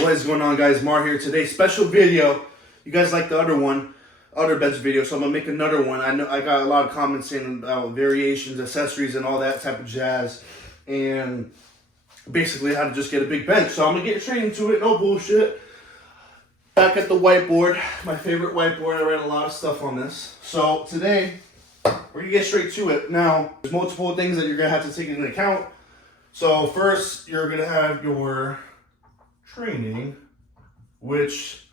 What is going on, guys? Mar here today. Special video. You guys like the other bench video, so I'm gonna make another one. I know I got a lot of comments saying about variations, accessories, and all that type of jazz, and basically how to just get a big bench. So I'm gonna get straight into it. No bullshit. Back at the whiteboard, my favorite whiteboard. I read a lot of stuff on this. So today we're gonna get straight to it. Now, there's multiple things that you're gonna have to take into account. So first, you're gonna have your training, which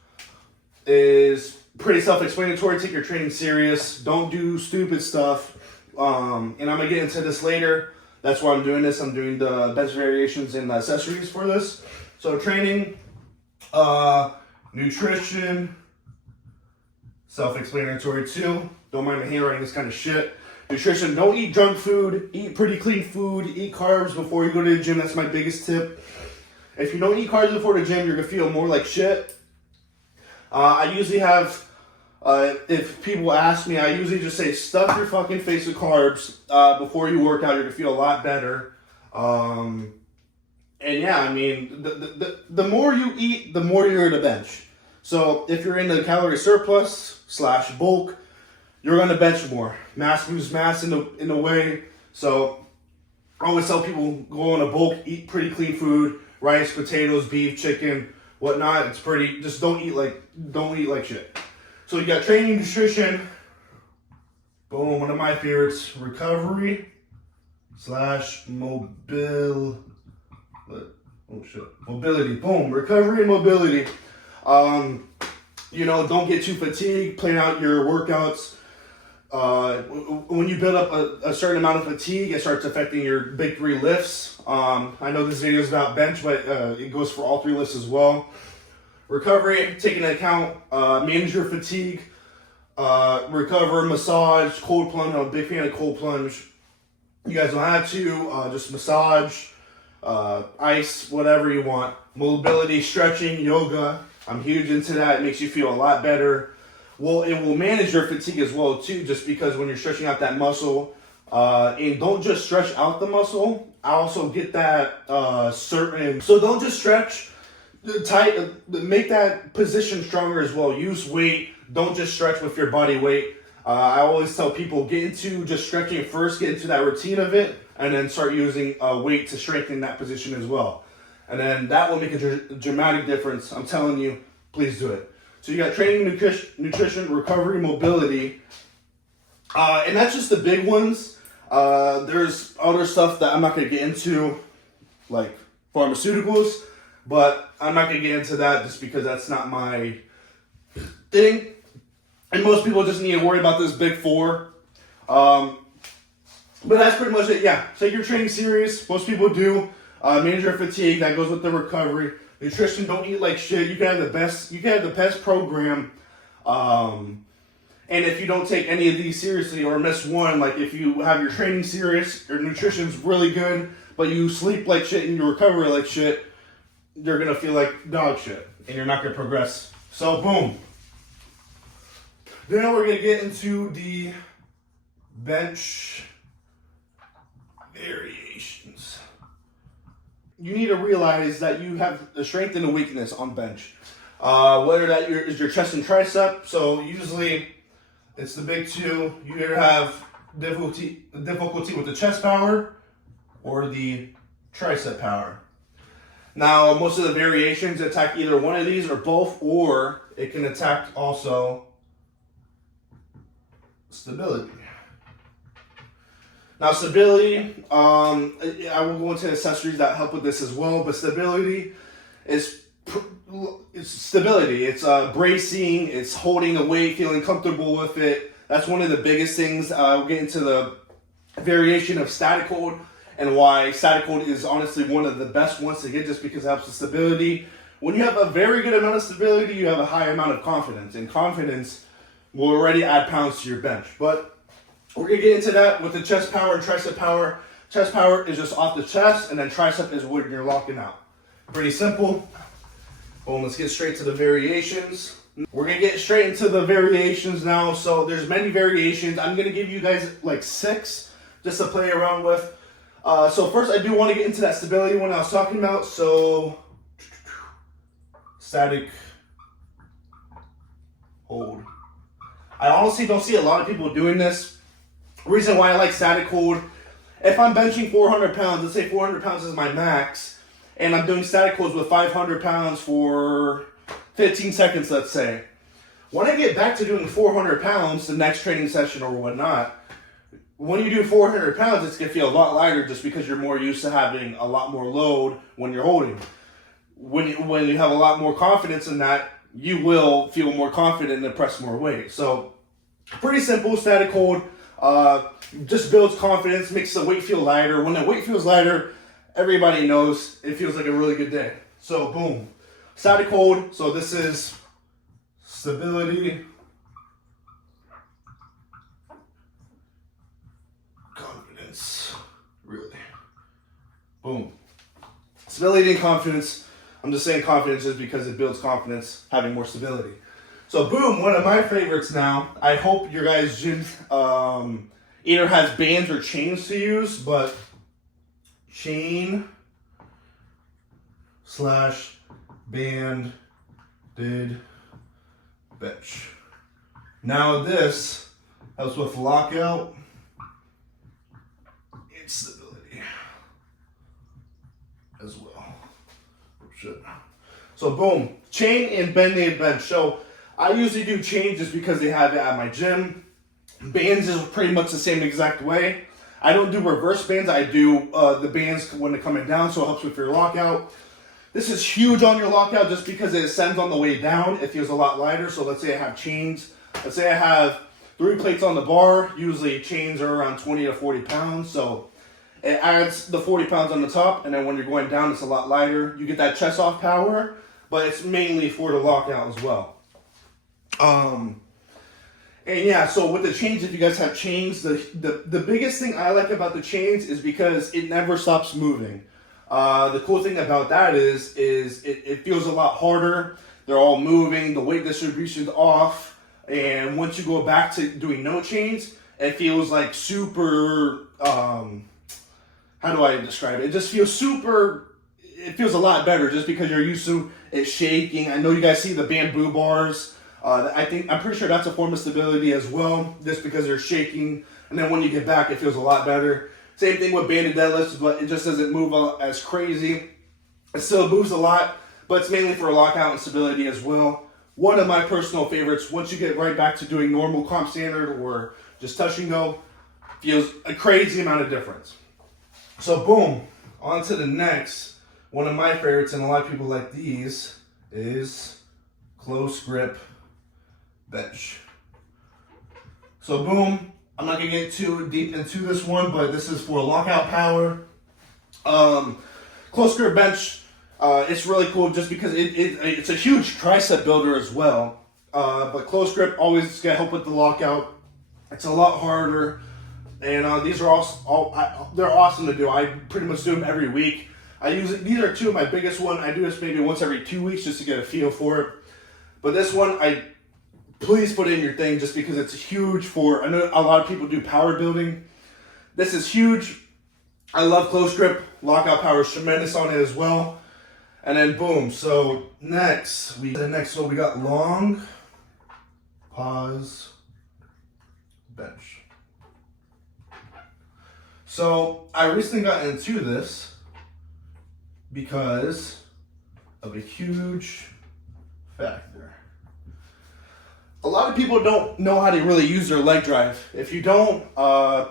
is pretty self-explanatory. Take your training serious. Don't do stupid stuff. And I'm gonna get into this later. That's why I'm doing this. I'm doing the bench variations and accessories for this. So training, nutrition, self-explanatory too. Don't mind my handwriting, this kind of shit. Nutrition, don't eat junk food. Eat pretty clean food. Eat carbs before you go to the gym. That's my biggest tip. If you don't eat carbs before the gym, you're going to feel more like shit. I usually have, if people ask me, I usually just say, stuff your fucking face with carbs before you work out. You're going to feel a lot better. And yeah, I mean, the more you eat, the more you're going to bench. So if you're in the calorie surplus / bulk, you're going to bench more. Mass moves mass in a way. So I always tell people, go on a bulk, eat pretty clean food. Rice, potatoes, beef, chicken, whatnot. It's pretty. Just don't eat like shit. So you got training, nutrition. Boom. One of my favorites. Recovery / mobility. Mobility. Boom. Recovery and mobility. Don't get too fatigued. Plan out your workouts. When you build up a certain amount of fatigue, it starts affecting your big 3 lifts. I know this video is about bench, but it goes for all 3 lifts as well. Recovery, take into account, manage your fatigue, recover, massage, cold plunge. I'm a big fan of cold plunge. You guys don't have to, just massage, ice, whatever you want. Mobility, stretching, yoga. I'm huge into that. It makes you feel a lot better. Well, it will manage your fatigue as well too, just because when you're stretching out that muscle, and don't just stretch out the muscle. I also get that so don't just stretch tight, make that position stronger as well. Use weight. Don't just stretch with your body weight. I always tell people, get into just stretching first, get into that routine of it, and then start using weight to strengthen that position as well. And then that will make a dramatic difference. I'm telling you, please do it. So you got training, nutrition, recovery, mobility, and that's just the big ones. There's other stuff that I'm not going to get into, like pharmaceuticals, but I'm not going to get into that just because that's not my thing. And most people just need to worry about this big 4. But that's pretty much it. Yeah, take your training serious. Most people do. Manage your fatigue. That goes with the recovery. Nutrition, don't eat like shit. You can have the best program. And if you don't take any of these seriously or miss one, like if you have your training serious, your nutrition's really good, but you sleep like shit and you recover like shit, you're going to feel like dog shit and you're not going to progress. So boom. Then we're going to get into the bench variations. You need to realize that you have a strength and a weakness on bench. Whether that is your chest and tricep. So usually it's the big 2. You either have difficulty with the chest power or the tricep power. Now, most of the variations attack either one of these or both, or it can attack also stability. Now, stability, I will go into accessories that help with this as well, but stability is stability. It's bracing, it's holding the weight, feeling comfortable with it. That's one of the biggest things. We'll get into the variation of static hold and why static hold is honestly one of the best ones to get just because it helps with stability. When you have a very good amount of stability, you have a high amount of confidence, and confidence will already add pounds to your bench. But we're going to get into that with the chest power and tricep power. Chest power is just off the chest, and then tricep is when you're locking out. Pretty simple. Well, let's get straight to the variations. We're going to get straight into the variations now. So there's many variations. I'm going to give you guys like 6 just to play around with. So first I do want to get into that stability one I was talking about. So static hold. I honestly don't see a lot of people doing this. Reason why I like static hold, if I'm benching 400 pounds, let's say 400 pounds is my max, and I'm doing static holds with 500 pounds for 15 seconds, let's say. When I get back to doing 400 pounds, the next training session or whatnot, when you do 400 pounds, it's going to feel a lot lighter just because you're more used to having a lot more load when you're holding. When you have a lot more confidence in that, you will feel more confident and press more weight. So, pretty simple, static hold. Just builds confidence, makes the weight feel lighter. When the weight feels lighter, everybody knows it feels like a really good day. So, boom. Static hold. So, this is stability, confidence, really. Boom. Stability and confidence. I'm just saying confidence just because it builds confidence, having more stability. So boom, one of my favorites now. I hope your guys' gym either has bands or chains to use, but chain / banded bench. Now this helps with lockout and stability as well. So boom, chain and banded bench. So I usually do chains just because they have it at my gym. Bands is pretty much the same exact way. I don't do reverse bands. I do the bands when they're coming down, so it helps with your lockout. This is huge on your lockout just because it ascends on the way down. It feels a lot lighter. So let's say I have chains. Let's say I have 3 plates on the bar. Usually chains are around 20 to 40 pounds. So it adds the 40 pounds on the top, and then when you're going down, it's a lot lighter. You get that chest off power, but it's mainly for the lockout as well. And yeah, so with the chains, if you guys have chains, the biggest thing I like about the chains is because it never stops moving. The cool thing about that is it feels a lot harder. They're all moving, the weight distribution's off, and once you go back to doing no chains, it feels like super, how do I describe it? It just feels it feels a lot better just because you're used to it shaking. I know you guys see the bamboo bars. I'm pretty sure that's a form of stability as well, just because they're shaking. And then when you get back, it feels a lot better. Same thing with banded deadlifts, but it just doesn't move as crazy. It still moves a lot, but it's mainly for lockout and stability as well. One of my personal favorites, once you get right back to doing normal comp standard or just touch and go, feels a crazy amount of difference. So boom, on to the next. One of my favorites, and a lot of people like these, is close grip bench. So boom, I'm not gonna get too deep into this one, but this is for lockout power. Close grip bench, it's really cool just because it's a huge tricep builder as well. But close grip always gonna help with the lockout. It's a lot harder. And these are they're awesome to do. I pretty much do them every week. These are 2 of my biggest ones. I do this maybe once every 2 weeks just to get a feel for it. But this one, please put in your thing just because it's huge I know a lot of people do power building. This is huge. I love close grip. Lockout power is tremendous on it as well. And then boom. So next we got long pause bench. So I recently got into this because of a huge factor. A lot of people don't know how to really use their leg drive. If you don't,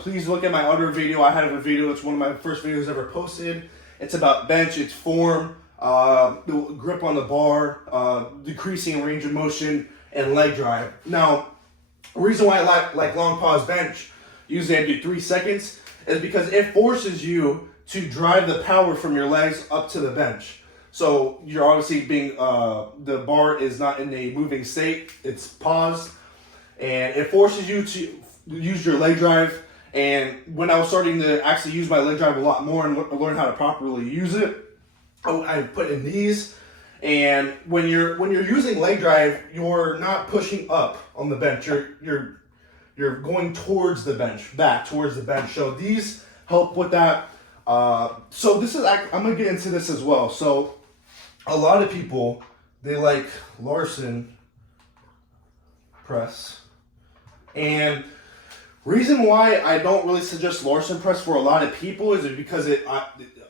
please look at my other video. I had a video, it's one of my first videos ever posted. It's about bench, its form, the grip on the bar, decreasing range of motion, and leg drive. Now, the reason why I like long pause bench, usually I do 3 seconds, is because it forces you to drive the power from your legs up to the bench. So you're obviously the bar is not in a moving state, it's paused, and it forces you to use your leg drive. And when I was starting to actually use my leg drive a lot more and learn how to properly use it, I put in these. And when you're using leg drive, you're not pushing up on the bench. You're going towards the bench, back towards the bench. So these help with that. So I'm gonna get into this as well. So a lot of people they like Larson press. And reason why I don't really suggest Larson press for a lot of people is because it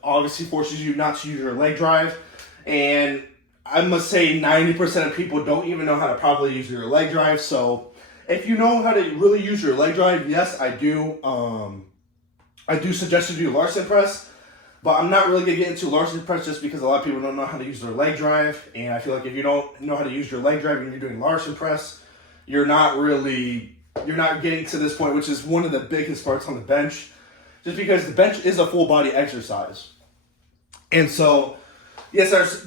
obviously forces you not to use your leg drive. And I must say 90% of people don't even know how to properly use your leg drive. So if you know how to really use your leg drive, yes, I do. I do suggest you do Larson press. But I'm not really going to get into Larson press just because a lot of people don't know how to use their leg drive. And I feel like if you don't know how to use your leg drive and you're doing Larson press, you're not getting to this point, which is one of the biggest parts on the bench. Just because the bench is a full body exercise. And so, yes,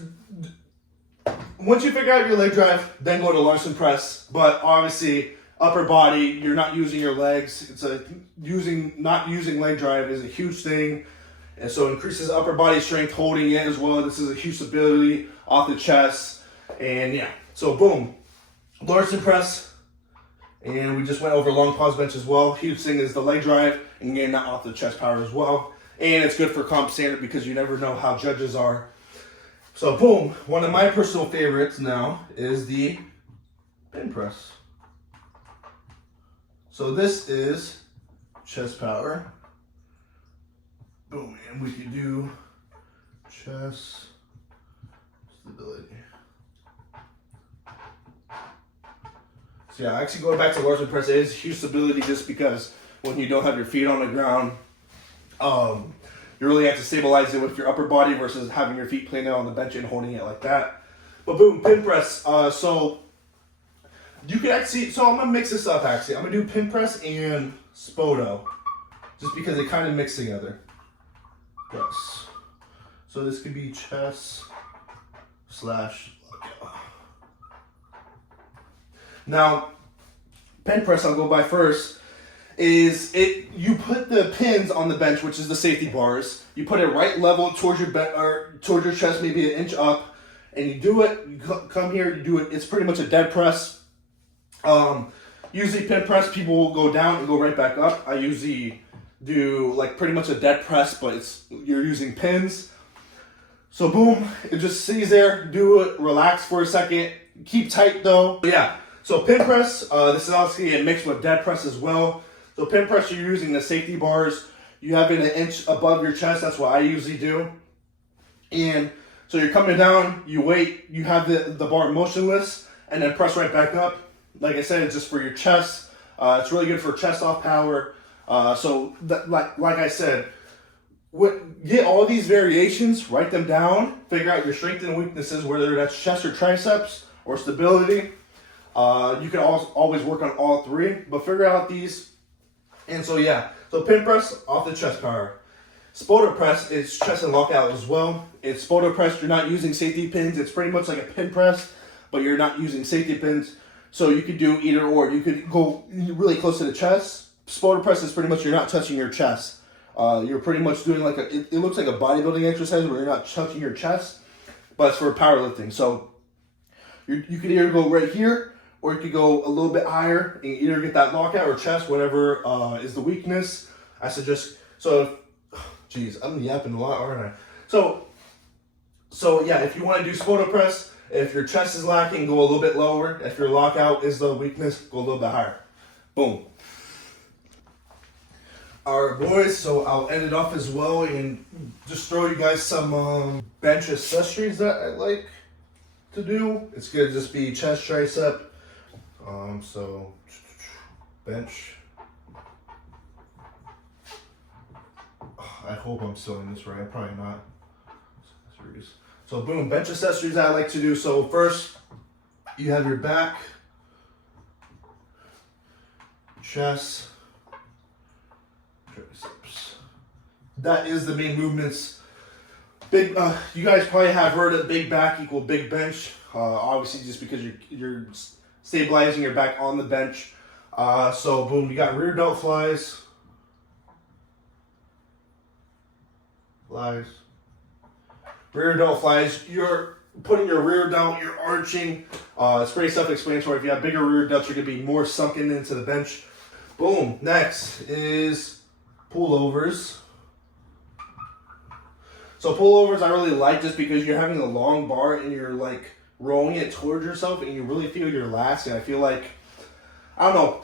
once you figure out your leg drive, then go to Larson press. But obviously, upper body, you're not using your legs. Not using leg drive is a huge thing. And so increases upper body strength holding it as well. This is a huge stability off the chest. And yeah, so boom. Larson press. And we just went over long pause bench as well. Huge thing is the leg drive and getting that off the chest power as well. And it's good for comp standard because you never know how judges are. So boom, one of my personal favorites now is the pin press. So this is chest power. Boom, and we can do chest stability. So yeah, actually going back to Larson press, it is huge stability just because when you don't have your feet on the ground, you really have to stabilize it with your upper body versus having your feet planted on the bench and holding it like that. But boom, pin press. So you can actually, so I'm gonna mix this up actually. I'm gonna do pin press and Spoto, just because they kind of mix together. Press. So this could be chest / lockout. Now, pin press I'll go by first. You put the pins on the bench, which is the safety bars. You put it right level towards your chest, maybe an inch up, and you do it. You come here, you do it. It's pretty much a dead press. Usually pin press, people will go down and go right back up. I usually do like pretty much a dead press, but you're using pins. So boom, it just stays there. Do it, relax for a second. Keep tight though. But yeah, so pin press. This is obviously a mix with dead press as well. So pin press, you're using the safety bars. You have it an inch above your chest. That's what I usually do. And so you're coming down, you wait, you have the bar motionless, and then press right back up. Like I said, it's just for your chest. It's really good for chest off power. Like I said, get all these variations, write them down, figure out your strengths and weaknesses, whether that's chest or triceps or stability. You can always work on all three, but figure out these. And so yeah, so pin press off the chest power. Spoto press is chest and lockout as well. It's Spoto press, you're not using safety pins. It's pretty much like a pin press, but you're not using safety pins. So you could do either or. You could go really close to the chest. Spoto press is pretty much you're not touching your chest. You're pretty much doing like it looks like a bodybuilding exercise where you're not touching your chest, but it's for powerlifting. So you could either go right here or you could go a little bit higher and either get that lockout or chest, whatever is the weakness. I suggest, geez, I'm yapping a lot, aren't I? So yeah, if you want to do Spoto press, if your chest is lacking, go a little bit lower. If your lockout is the weakness, go a little bit higher. Boom. Alright boys, so I'll end it off as well and just throw you guys some bench accessories that I like to do. It's gonna just be chest, tricep. So bench. I hope I'm saying this right. I'm probably not. Accessories. So boom, bench accessories I like to do. So first, you have your back, chest, triceps. That is the main movements. Big. You guys probably have heard of big back equal big bench. Obviously, just because you're stabilizing your back on the bench. So boom, you got rear delt flies. Rear delt flies. You're putting your rear down. You're arching. It's pretty self-explanatory. If you have bigger rear delts, you're gonna be more sunken into the bench. Boom. Next is pullovers. So pullovers I really like just because you're having a long bar and you're like rolling it towards yourself, and you really feel your lats. And I feel like, I don't know,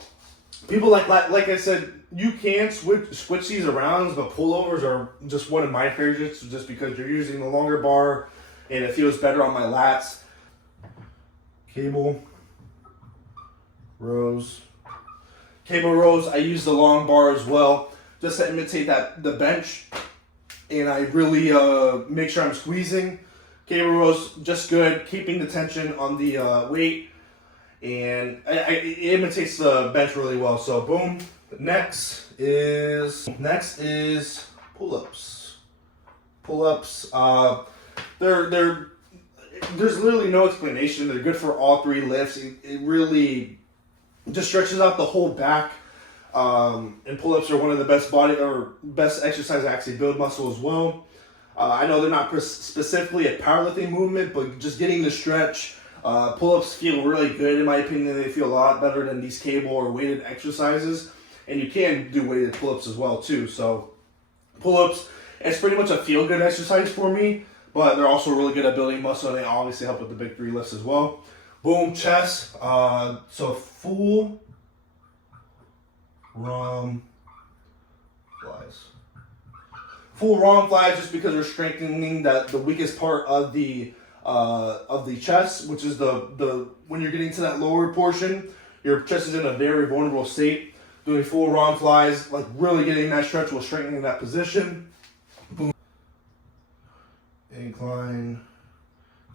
people like I said, you can switch these around, but pullovers are just one of my favorites, just because you're using the longer bar and it feels better on my lats. Cable rows. I use the long bar as well, just to imitate the bench, and I really make sure I'm squeezing. Cable rows, just good, keeping the tension on the weight, and it imitates the bench really well. So boom. Next is pull-ups. There's literally no explanation. They're good for all three lifts. It really just stretches out the whole back. And pull-ups are one of the best exercises to actually build muscle as well. I know they're not specifically a powerlifting movement, but just getting the stretch. Pull-ups feel really good, in my opinion. They feel a lot better than these cable or weighted exercises. And you can do weighted pull-ups as well too. So pull-ups, it's pretty much a feel-good exercise for me, but they're also really good at building muscle, and they obviously help with the big three lifts as well. Boom, chest. So full ROM flies. Full ROM flies, just because we're strengthening the weakest part of the chest, which is the when you're getting to that lower portion, your chest is in a very vulnerable state. Doing full ROM flies, like really getting that stretch while strengthening that position. Boom. Incline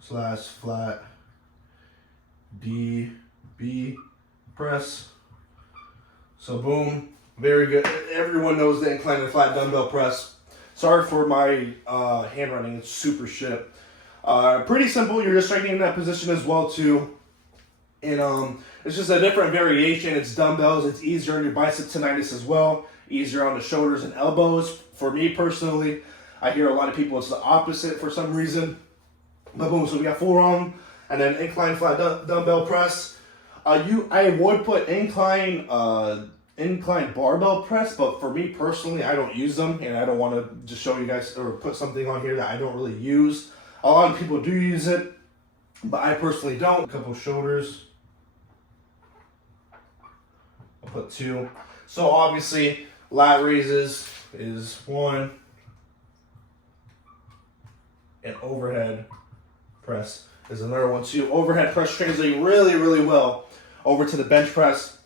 / flat DB press. So boom, very good. Everyone knows the incline and flat dumbbell press. Sorry for my handwriting, it's super shit. Pretty simple, you're just strengthening that position as well too. And it's just a different variation. It's dumbbells. It's easier on your bicep tendinitis as well. Easier on the shoulders and elbows. For me personally, I hear a lot of people it's the opposite for some reason. But boom, so we got full ROM and then incline flat dumbbell press. I would put incline barbell press, but for me personally, I don't use them, and I don't want to just show you guys or put something on here that I don't really use. A lot of people do use it, but I personally don't. A couple shoulders. I'll put 2. So obviously, lat raises is 1, and overhead press is another one too. Overhead press translates really, really well over to the bench press.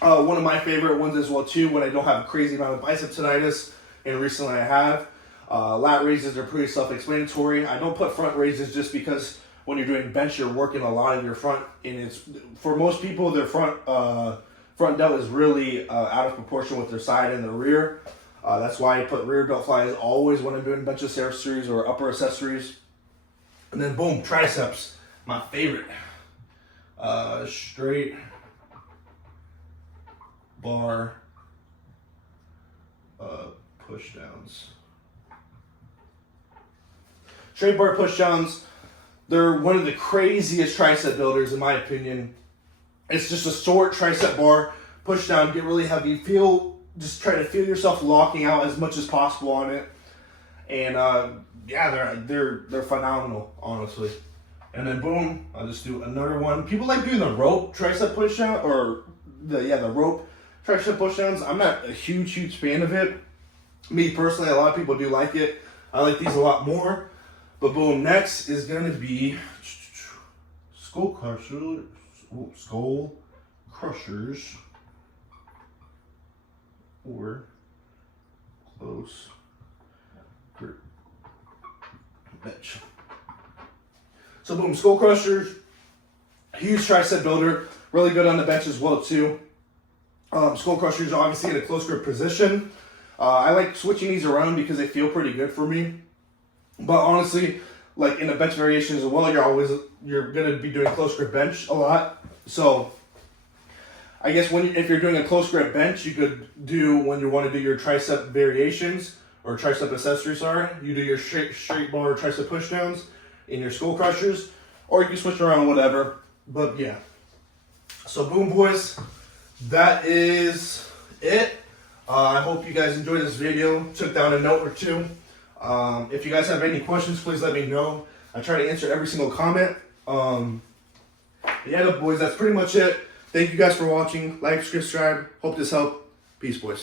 One of my favorite ones as well too, when I don't have a crazy amount of bicep tendinitis, and recently I have. Lat raises are pretty self-explanatory. I don't put front raises just because when you're doing bench, you're working a lot of your front, and it's for most people their front delt is really out of proportion with their side and their rear. That's why I put rear delt flies always when I'm doing bench accessories or upper accessories. And then boom, triceps, my favorite. Straight bar push downs. Straight bar push downs, they're one of the craziest tricep builders in my opinion. It's just a short tricep bar push down, get really heavy, just try to feel yourself locking out as much as possible on it. And yeah, they're phenomenal, honestly. And then boom, I'll just do another one. People like doing the rope tricep push down, or the rope tricep push downs. I'm not a huge fan of it. Me personally, a lot of people do like it. I like these a lot more. But boom, next is gonna be skull crushers. Or close grip bench. So boom, skull crushers, huge tricep builder, really good on the bench as well too. Skull crushers are obviously in a close grip position. I like switching these around because they feel pretty good for me. But honestly, like in the bench variations as well, you're gonna be doing close grip bench a lot. So I guess if you're doing a close grip bench, you could do, when you want to do your tricep variations or tricep accessories, you do your straight bar tricep push downs in your skull crushers, or you can switch around whatever. But yeah. So boom, boys, that is it. I hope you guys enjoyed this video, took down a note or two. If you guys have any questions, please let me know. I try to answer every single comment. Yeah, boys, that's pretty much it. Thank you guys for watching. Like, subscribe. Hope this helped. Peace, boys.